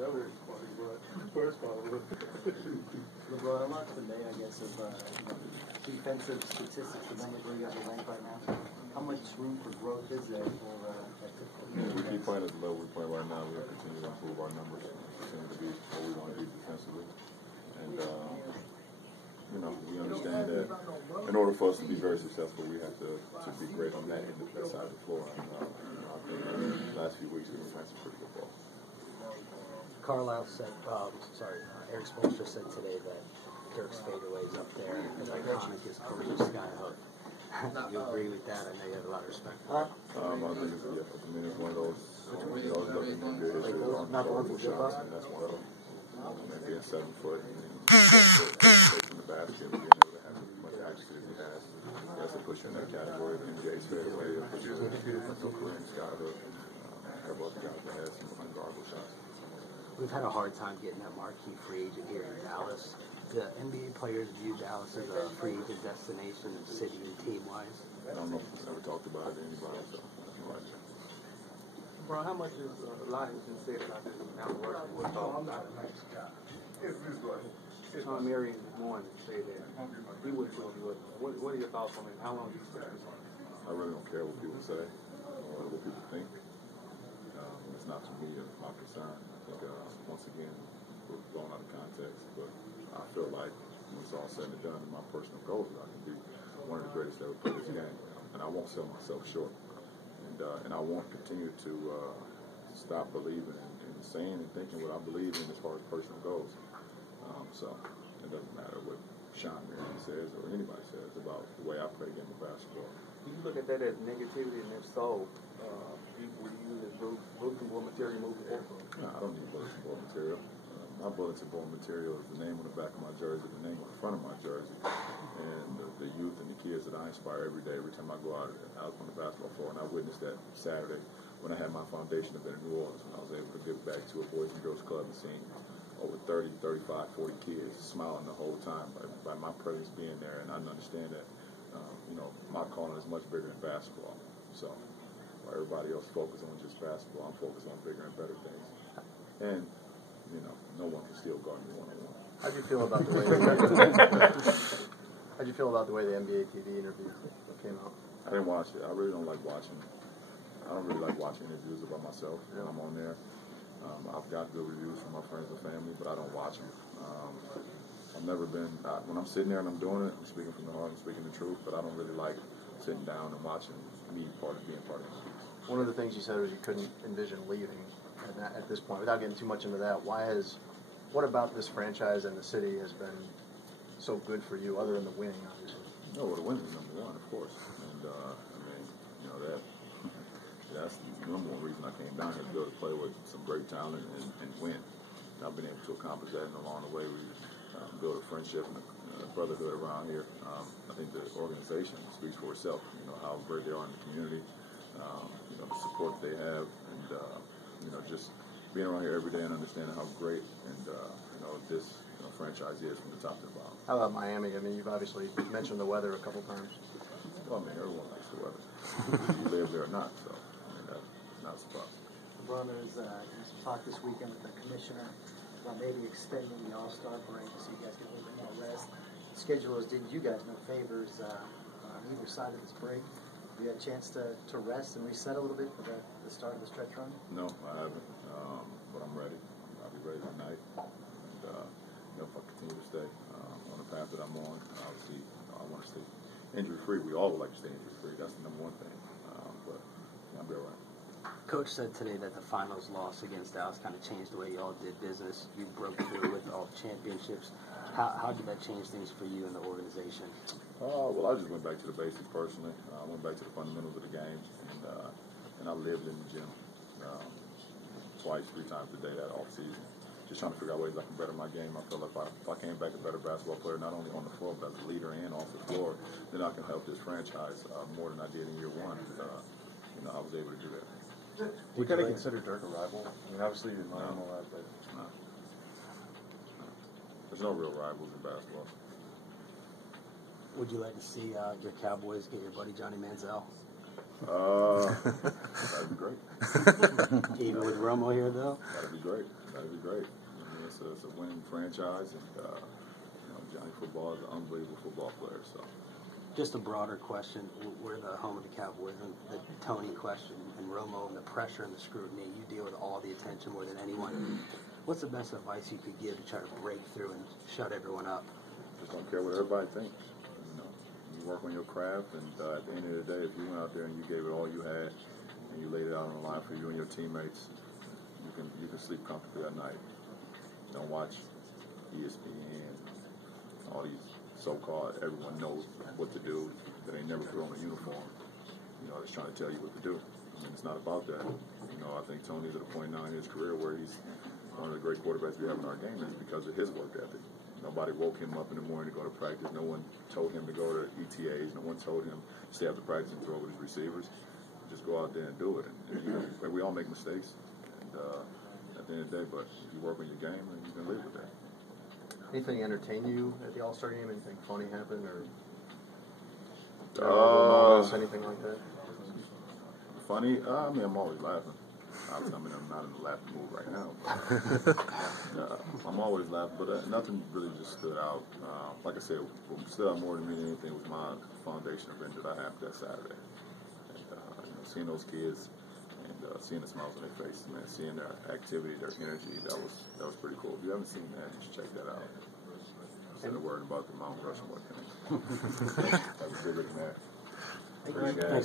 That was funny, but first part was LeBron, a lot today, I guess, of defensive statistics for them where you have the rank right now. How much room for growth is there for we keep playing at the level we're playing right now. We'll continue to improve our numbers, continue to be what we want to be defensively. And, we understand that in order for us to be very successful, we have to be great on that end of that side of the floor. And, I think the last few weeks we've been playing some pretty good ball. Carlisle said, Eric Spoelstra said today that Dirk's fadeaway is up there as iconic as Kobe's skyhook. Do you agree with that? I know you have a lot of respect for it. I think it's one of those, looking at good history on horrible shots, and that's one of them. And being 7 foot and in the basket, being able to have as much accuracy as he has, to push in that category of NBA's fadeaway, push in defensive career in skyhook. Have other guys that have some unguardable shots. We've had a hard time getting that marquee free agent here in Dallas. Do NBA players view Dallas as a free agent destination, city and team-wise? I don't know if we've ever talked about it to anybody, so I have no idea. Bro, how much is a lot has been said about this now working with I'm not a nice guy. Tom Marion this morning said that he wouldn't do it. What are your thoughts on it? How long do you stay this on? I really don't care what people say or what people think. It's not to me my concern. I think, once again, we're blown out of context, but I feel like when it's all said and done, my personal goal is I can be one of the greatest that ever played this game, and I won't sell myself short, and I won't continue to stop believing and saying and thinking what I believe in as far as personal goals. So it doesn't matter what Sean Marion says or anybody says about the way I play the game of basketball. Do you look at that as negativity, and if so, would you use it as bulletin board material moving forward? No, I don't need bulletin board material. My bulletin board material is the name on the back of my jersey, the name on the front of my jersey, and the youth and the kids that I inspire every day, every time I go out on the basketball floor. And I witnessed that Saturday when I had my foundation up in New Orleans, when I was able to give back to a Boys and Girls Club and seeing over 30, 35, 40 kids smiling the whole time by my presence being there. And I understand that, my calling is much bigger than basketball. So while everybody else focuses on just basketball, I'm focused on bigger and better things. And, no one can steal guard me one-on-one. How'd you feel about the way the NBA TV interview came out? I didn't watch it. I really don't like watching. I don't really like watching interviews about myself when I'm on there. I've got good reviews from my friends and family, but I don't watch them. I've never been, when I'm sitting there and I'm doing it, I'm speaking from the heart, I'm speaking the truth, but I don't really like sitting down and watching me being part of the piece. One of the things you said was you couldn't envision leaving at this point. Without getting too much into that, what about this franchise and the city has been so good for you, other than the winning, obviously? No, well, the winning is number one, of course. And, that's the number one reason I came down here, to be able to play with some great talent and win. And I've been able to accomplish that, and along the way we build a friendship and a brotherhood around here. I think the organization speaks for itself, how great they are in the community, the support they have, and, just being around here every day and understanding how great and, this franchise is from the top to the bottom. How about Miami? I mean, you've obviously mentioned the weather a couple times. Well, everyone likes the weather. You live there or not, so that's not a surprise. LeBron, there's some talk this weekend with the commissioner about maybe extending the All-Star break so you guys get a little bit more rest. The schedule is did you guys no favors on either side of this break. You had a chance to rest and reset a little bit for the start of the stretch run? No, I haven't, but I'm ready. I'll be ready tonight. And if I continue to stay on the path that I'm on, obviously I want to stay injury-free. We all would like to stay injury-free. That's the number one thing. But I'll be all right. Coach said today that the finals loss against Dallas kind of changed the way you all did business. You broke through with all the championships. How did that change things for you and the organization? Well, I just went back to the basics personally. I went back to the fundamentals of the game, and I lived in the gym twice, 3 times a day that off season. Just trying to figure out ways I can better my game. I feel like if I came back a better basketball player, not only on the floor, but as a leader and off the floor, then I can help this franchise more than I did in year one. And, I was able to do that. Do you kind of consider Dirk a rival? I mean, obviously you admire him all that, but... No. There's no real rivals in basketball. Would you like to see your Cowboys get your buddy Johnny Manziel? That'd be great. Even with Romo here, though? That'd be great. That'd be great. I mean, it's a winning franchise, and Johnny Football is an unbelievable football player. So, just a broader question: we're the home of the Cowboys, and the Tony question, and Romo, and the pressure and the scrutiny. You deal with all the attention more than anyone. What's the best advice you could give to try to break through and shut everyone up? just don't care what everybody thinks. You work on your craft, and at the end of the day, if you went out there and you gave it all you had, and you laid it out on the line for you and your teammates, you can sleep comfortably at night. Don't watch ESPN, all these so-called everyone knows what to do, that they never put on a uniform. That's trying to tell you what to do. I mean, it's not about that. I think Tony's at a point now in his career where he's one of the great quarterbacks we have in our game, is because of his work ethic. Nobody woke him up in the morning to go to practice. No one told him to go to ETAs. No one told him to stay after practice and throw with his receivers. Just go out there and do it. And we all make mistakes. And at the end of the day, but if you work on your game, then you can live with that. Anything entertain you at the All-Star game? Anything funny happen or moments, anything like that? Funny? I mean, I'm always laughing. Obviously, I'm not in the laughing mood right now. But, I'm always laughing, but nothing really just stood out. Like I said, what stood out more than me than anything was my foundation event that I had that Saturday. And, seeing those kids and seeing the smiles on their faces, man, seeing their activity, their energy, that was pretty cool. If you haven't seen that, just check that out. Instead of worrying about the Mount Rushmore thing. That was bigger than that. Thank you.